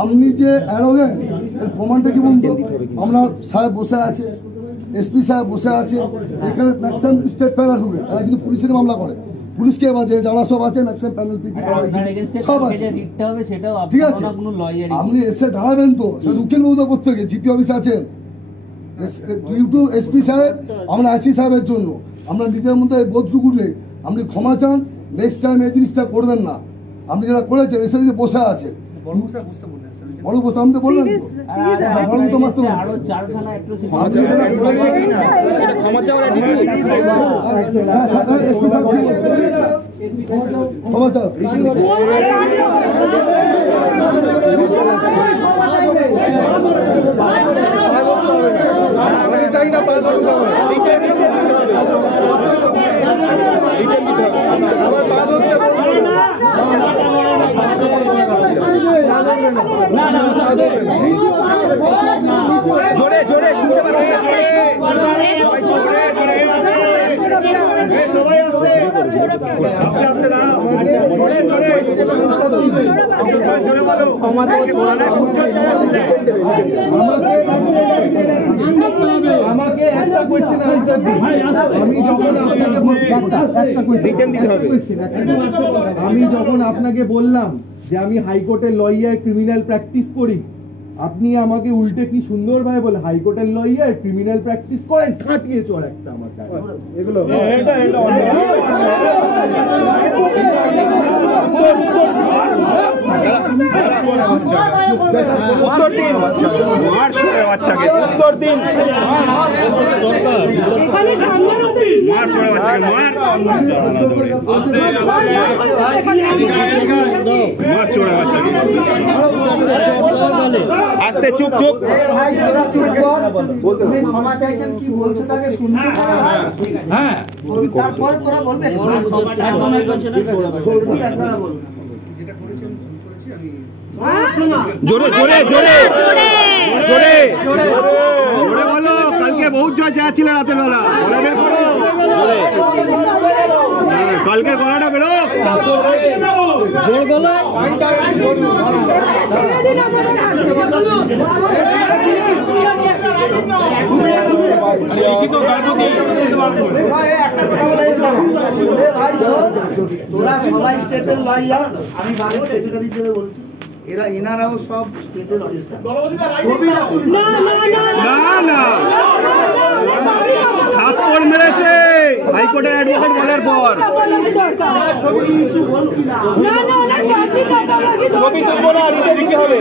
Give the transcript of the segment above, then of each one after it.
আপনি যে অ্যারোগেন্ট প্রমাণটা কি বলতো? আমরা সাহেব বসে আছে, এসপি সাহেব বসে আছে, এখানে ম্যাক্সিমাম স্টেট প্যানেল ঢুকে তারা কিন্তু পুলিশের মামলা করে, পুলিশকে বাজে যারা সব আছে ম্যাক্সিমাম প্যানেল সব আছে, ঠিক আছে? আপনি এসে দাঁড়াবেন তো, সেটা উকিল বৌদা করতে গিয়ে জিপি অফিসে আছেন, এসপি সাহেব, আমরা আইসি সাহেবের জন্য আমরা নিজের মধ্যে বোধটুকু নেই। আপনি ক্ষমা চান, নেক্সট টাইম এই জিনিসটা করবেন না। আপনি যারা করেছেন এসে যদি বসে আছে বড় বসে আমি তো বললাম ক্ষমা চাও জোরে জোরে শুনতে পাচ্ছি আমাকে একটা কোয়েশ্চেন আনসার দিন। আমি যখন আপনাকে বললাম যে আমি হাইকোর্টের লয়ার ক্রিমিনাল প্র্যাকটিস করি, আপনি আমাকে উল্টে কি সুন্দর ভাই বলে হাইকোর্টের লয়ার ক্রিমিনাল প্র্যাকটিস করেন, ঠাটিয়ে চড় একটা আমার এগুলো উত্তর দিন, মার ছড়ে বাচ্চাকে উত্তর দিন, মার ছড়ে বাচ্চাকে মার ছড়ে বাচ্চাকে আস্তে চুপ চুপ ক্ষমা চাইছেন কি বলছো তাকে শুনতে, হ্যাঁ তারপরে তোরা বলবে জোরে জোরে জোরে জোরে জোরে বলো, কালকে বহুত জয় চেয়েছিল রাতের বেলা, বের করো কালকের গলাটা বেরো জোর গলা তোরা সবাই স্টেটের লয়ার, আমি বাংলা সেক্রেটারি হিসেবে বলছি, এরা এনারাও সব স্টেটের অফিসার। না না থাপ্পড় মেরেছে হাইকোর্টের অ্যাডভোকেট বলার পর, ছবি তুলবো না, রিটেন দিতে হবে,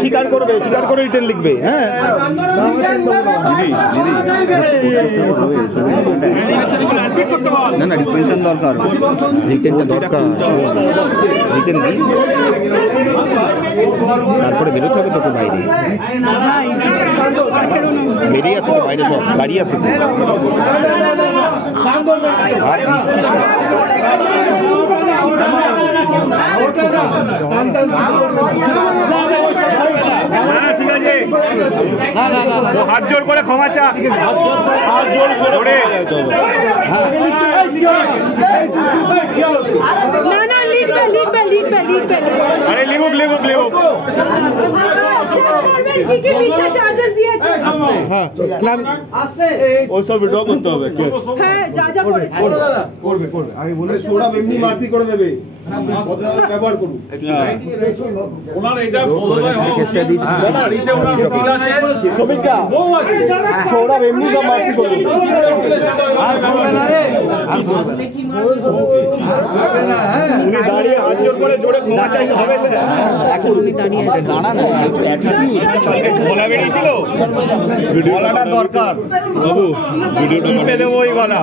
স্বীকার করবে, স্বীকার করে রিটেন লিখবে। হ্যাঁ না না রিটেনশন দরকার, রিটেনটা দরকার, রিটেন দিই তারপরে বেরোতে হবে তোকে বাইরে, বেরিয়ে আছে তো বাইরে, সব দাঁড়িয়ে আছে আর ঠিক আছে, হাত জোর করে ক্ষমা চা, হাত জোর করে আরে লিখুক লিখুক লিখুক ওসব ভিডিও করতে হবে, হ্যাঁ যা যা করবে করবে আগে বলে সোরা এমনি মার্সি করে দেবে। ব্যবহার করুন। ওনার এটা বোধহয় হওয়া উচিত। বাড়িতে ওনার উকিল আছে, শ্রমিকরা বউ আছে। ওরা এমনি সব মারপিট করে উকিলের সাথে ওইভাবে ব্যবহার করে। উনি দাঁড়িয়ে হাত জোর করে জোরে ক্ষমা চাইতে হবে কালকে গলা বেরিয়েছিল, গলাটা দরকার বাবু, তুলতে দেবো ওই গলা।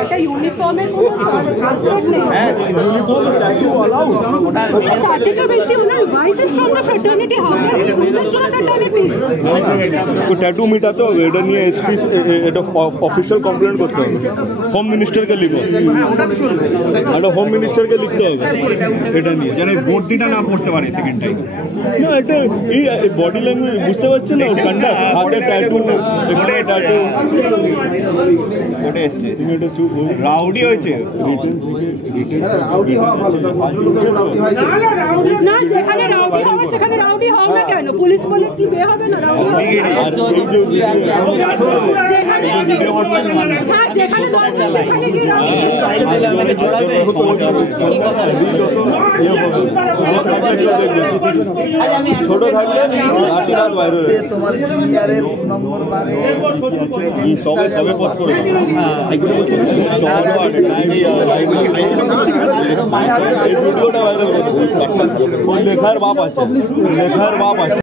একটা ইউনিফর্মের কোনো পাসওয়ার্ড নেই। তার থেকে বেশি ওনার wife is from the fraternity, husband is from the fraternity. Tattoo मिटाते হবে, এটা নিয়ে এসপি এটা অফিসিয়াল কমপ্লেন করতে হবে, হোম মিনিস্টারকে লিখো, এটা হোম মিনিস্টারকে লিখতে হবে এটা নিয়ে, যেন বর্দিটা না পড়তে পারে সেকেন্ড টাইম। না এটা এই বডি ল্যাঙ্গুয়েজ বুঝতে পারছেন না, কান্ডা হাতে ট্যাটু, এখানে ট্যাটু ওটা এসছে, তুমি এটা চুপ রাউডি হয়েছে। না, যেখানে রাউডি হবে সেখানে রাউডি হবে না কেন? পুলিশ বলে কি বে হবে না রাউডি হবে? যেখানে হ্যাঁ, যেখানে দরকার সেখানে কি রাউডি ছোট থাকলে রাতে রাত বাইরে তোমার জুনিয়রের 2 নম্বর বারে সবে সবে পোস্ট করে ভিডিওটা ভাইরাল করে লেখার বাপ আছে, লেখার বাপ আছে।